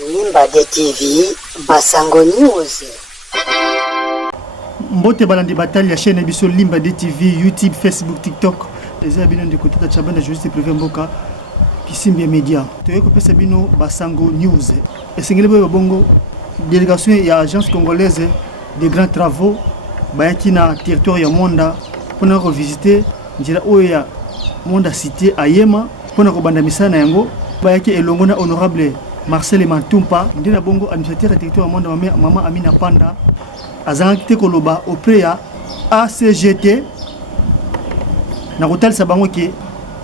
Limba de TV, Basango News. Mbote balandi batali ya chaîne biso Limba de TV, YouTube, Facebook, TikTok. Les abonnés de côté de Chabana Justice Privé Mboka Kisimbi Media. Toyeko pesa bino Basango News. Et singele boyo bongo délégation ya agence congolaise des grands travaux bayaki na territoire ya Monda pona revisiter njira oyo ya Monda cité Ayema pona kobanda misana yango bayaki elongo na honorable Marcel Mantumpa ndina bongo administrateur territoire ya Monda mama Amina Panda azangi te koloba auprès ya ACGT na kotalisa bango ke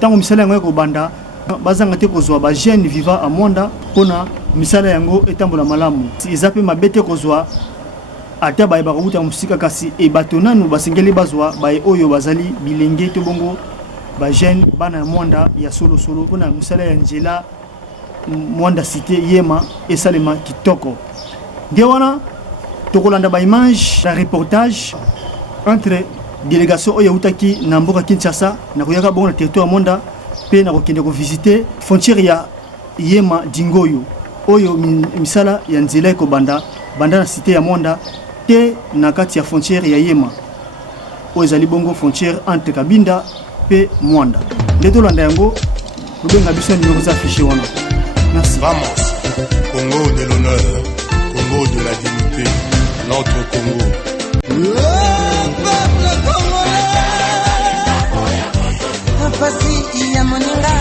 tango misala yango ekobanda bazanga te kozwa ba jeune vivant à Monda pona misala yango etambola malamu izape mabete kozwa ata baye bakuta musika kasi e batonanu basengeli bazwa baye oyo bazali bilenge to bongo ba jeune bana Monda ya solo pona misala ya Njela Monda cité Yema esalema kitoko nde wana tokolanda ba image la reportage entre délégation oyo utaki na mboka Kinshasa na koyaka bongo na territoire ya Monda pe na kokende ko visiter frontière ya Yema Dingoyo oyo misala ya Nzela ko banda na cité ya Monda te na kati ya frontière ya Yema oyo ezali bongo frontière entre Kabinda pe Monda nde tolanda yango lubenga biso numéro za affiché wana. Merci. Vamos, Congo de l'honneur, Congo de la dignité, notre Congo. Le peuple congolais, Fasi ya moninga,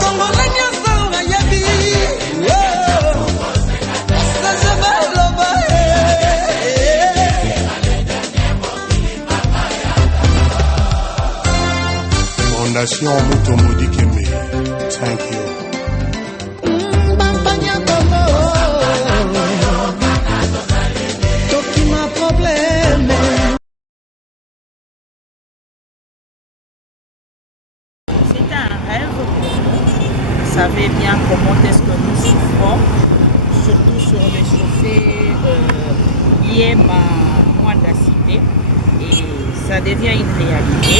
Congolais nyonso bayebi, ça je vais loba. Fondation Mutombo Dikembe, thank you. Vous savez bien comment est-ce que nous souffrons, surtout sur les chauffées Yema Monda cité, et ça devient une réalité.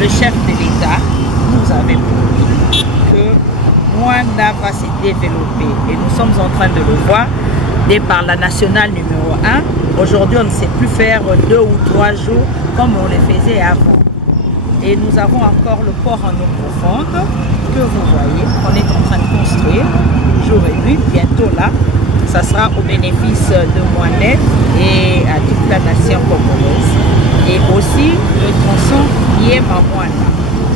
Le chef de l'État nous avait promis que Monda va se développer et nous sommes en train de le voir dès par la nationale numéro 1. Aujourd'hui, on ne sait plus faire 2 ou 3 jours comme on le faisait avant. Et nous avons encore le port en eau profonde que vous voyez, on est en train de construire jour et nuit. Bientôt là, ça sera au bénéfice de Moindé et à toute la nation congolaise. Et aussi le tronçon Yema Monda.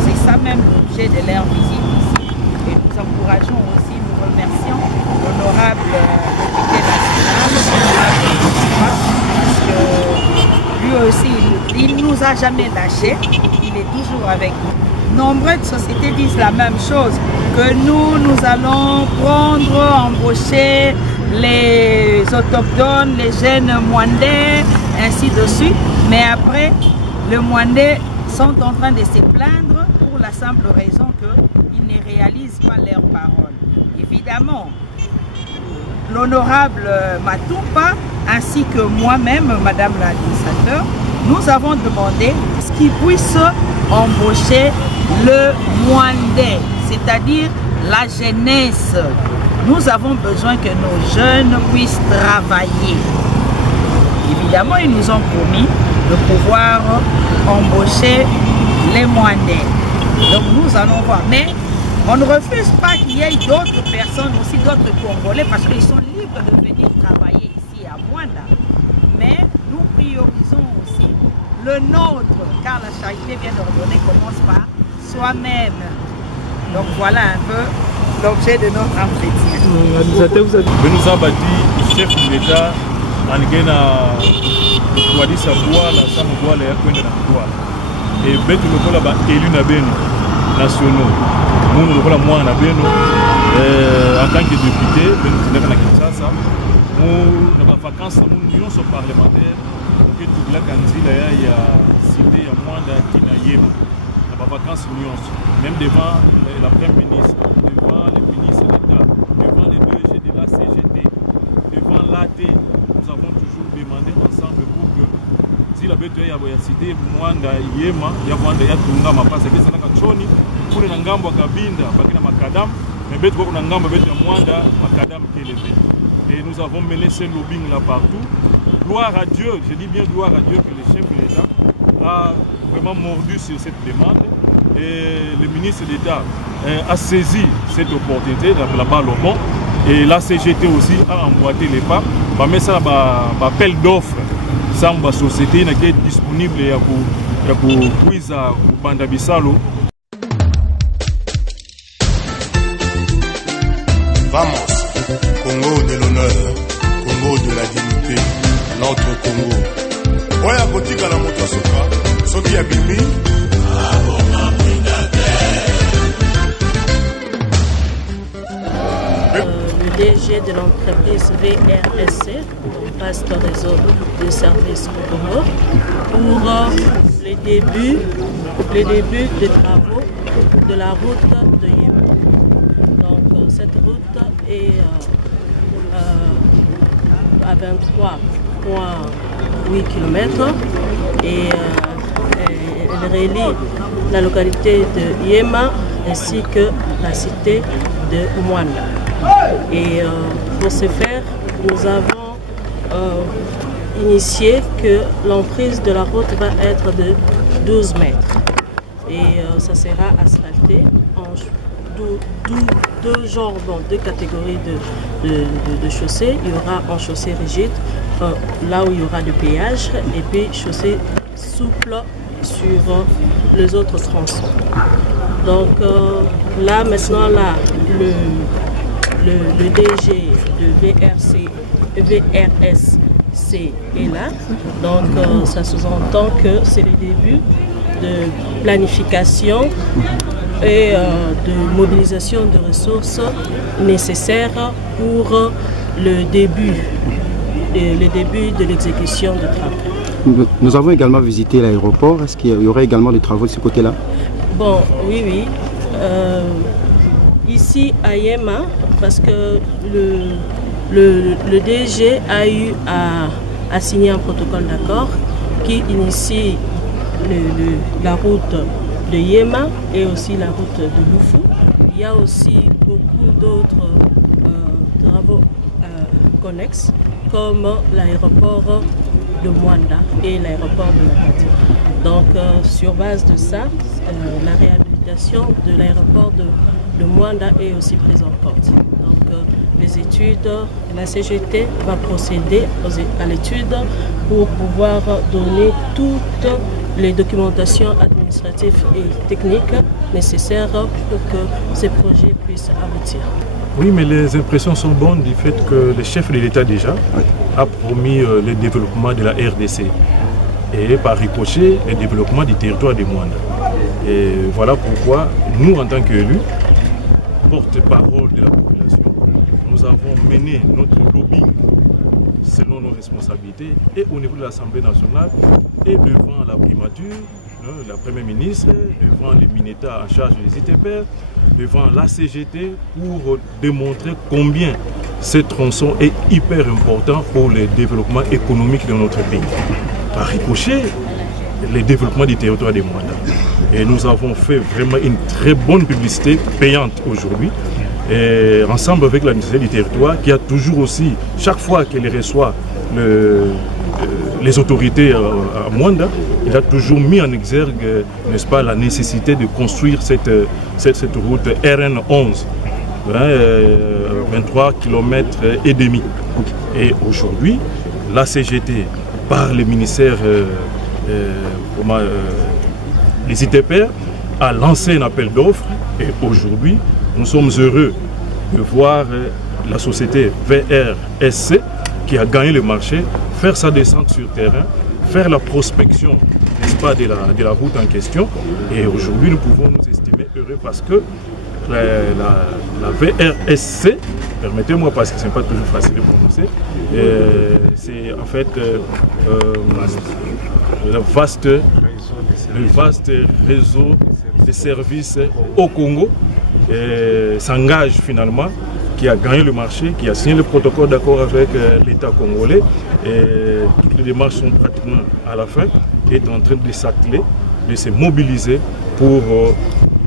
C'est ça même l'objet de leur visite ici. Et nous encourageons aussi, nous remercions l'honorable député national, parce que lui aussi, il ne nous a jamais lâchés, il est toujours avec nous. Nombreuses sociétés disent la même chose, que nous allons prendre, embaucher les autochtones, les jeunes Mwandais, ainsi de suite. Mais après, les Mwandais sont en train de se plaindre pour la simple raison qu'ils ne réalisent pas leurs paroles. Évidemment, l'honorable Matumpa ainsi que moi-même, Madame l'administrateur, nous avons demandé qu'ils puissent embaucher le Mwandais, c'est-à-dire la jeunesse. Nous avons besoin que nos jeunes puissent travailler. Évidemment, ils nous ont promis de pouvoir embaucher les Mwandais. Donc nous allons voir. Mais on ne refuse pas qu'il y ait d'autres personnes, aussi d'autres Congolais, parce qu'ils sont libres de venir travailler ici à Monda. Mais nous priorisons aussi le nôtre, car la charité bien ordonnée commence par soi-même. Donc voilà un peu l'objet de notre entretien. Nous avons dit, chef de l'État, en Wadi Saboua, la Samoua, la Yakwenda Nakoua. Et Betu Lokola ba élu na beno nationaux. Nous Lokola moi na beno en tant que député, nous sommes à Kinshasa. Nous avons vacances, nous sommes parlementaires. Que tout la canzila ya cité ya Monda Kina Yema. Nous avons vacances même devant la Première ministre, devant les ministres d'État, devant les DG de la CGT, devant l'AD. Nous avons toujours demandé ensemble pour que si la bête ya cité Monda Yema ya Monda ya Tunga mapasa kesa na kachoni kule na ngambo Kabinda bakina makadam mais bête on a ngamba bête Mwanda makadam qui est élevé. Et nous avons mené ce lobbying là partout. Gloire à Dieu, je dis bien gloire à Dieu que le chef de l'État a vraiment mordu sur cette demande et le ministre d'État a saisi cette opportunité là-bas au Lomon et la CGT aussi a emboîté les pas. Mais ça appel d'offres sans la société qui est disponible pour Kwiza Banda Bissalo. Vamos, Congo de l'honneur, Congo de la dignité, notre Congo. Oya botika na moto soka, soki abimi. Le DG de l'entreprise VRSC, vaste réseau de services au Congo, pour les débuts des travaux de la route de Yémen. Donc cette route est à 23,8 km et elle relie la localité de Yéma ainsi que la cité de Mwanda. Et pour ce faire, nous avons initié que l'emprise de la route va être de 12 mètres. Et ça sera asphalté en deux catégories de chaussées. Il y aura en chaussée rigide, là où il y aura du péage, et puis chaussée souple sur les autres tronçons. Donc là, maintenant, là, le DG de VRSC est là. Donc ça sous-entend que c'est le début de planification et de mobilisation de ressources nécessaires pour le début de l'exécution de travaux. Nous avons également visité l'aéroport. Est-ce qu'il y aurait également des travaux de ce côté-là? Bon, oui. Ici à Yéma, parce que le DG a eu à signer un protocole d'accord qui initie la route de Yéma et aussi la route de Loufou. Il y a aussi beaucoup d'autres travaux connexes comme l'aéroport de Mwanda et l'aéroport de Makati. Donc sur base de ça, la réhabilitation de l'aéroport de Mwanda est aussi prise en compte. Donc les études, la CGT va procéder à l'étude pour pouvoir donner toutes les documentations administratives et techniques nécessaires pour que ces projets puissent aboutir. Oui, mais les impressions sont bonnes du fait que le chef de l'État déjà a promis le développement de la RDC et par ricochet le développement du territoire de Mwanda. Et voilà pourquoi nous, en tant qu'élus, porte-parole de la population, nous avons mené notre lobbying selon nos responsabilités et au niveau de l'Assemblée nationale et devant la primature, la Première ministre, devant les Mineta en charge des ITPR, devant la CGT pour démontrer combien ce tronçon est hyper important pour le développement économique de notre pays. Par ricochet, le développement du territoire de Mwanda. Et nous avons fait vraiment une très bonne publicité payante aujourd'hui, ensemble avec la ministère du territoire qui a toujours aussi, chaque fois qu'elle reçoit les autorités à Mwanda, il a toujours mis en exergue, n'est-ce pas, la nécessité de construire cette route RN11, 23 km et demi. Et aujourd'hui, la CGT, par le ministère les ITPR, a lancé un appel d'offres et aujourd'hui, nous sommes heureux de voir la société VRSC qui a gagné le marché, faire sa descente sur terrain, faire la prospection, n'est-ce pas, de la route en question. Et aujourd'hui, nous pouvons nous estimer heureux parce que la VRSC, permettez-moi parce que ce n'est pas toujours facile de prononcer, c'est en fait le vaste réseau de services au Congo s'engage finalement, qui a gagné le marché, qui a signé le protocole d'accord avec l'État congolais. Et toutes les démarches sont pratiquement à la fin, et est en train de s'atteler, de se mobiliser pour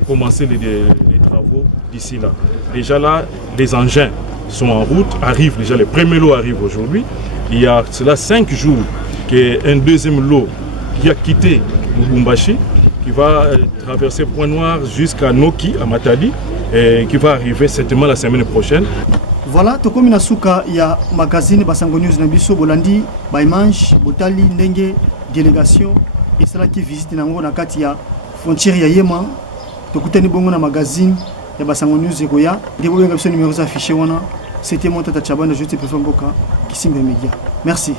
commencer les travaux. travaux d'ici là. Déjà là, les engins sont en route, arrivent déjà, les premiers lots arrivent aujourd'hui. Il y a cela 5 jours qu'un deuxième lot qui a quitté Lubumbashi, qui va traverser Pointe-Noire jusqu'à Noki, à Matadi, et qui va arriver certainement la semaine prochaine. Voilà, tokomi na suka ya magazine Basango News na biso bolandi ba image botali ndenge délégation et cela qui visite nango na kati ya frontière ya Yema tokutani bongo na magazine ya Basango News ekoya ndebo benga biso numéro affiché wana. C'était mon tata Chabanda, je te préfère Mboka Kisimbe Media. Merci.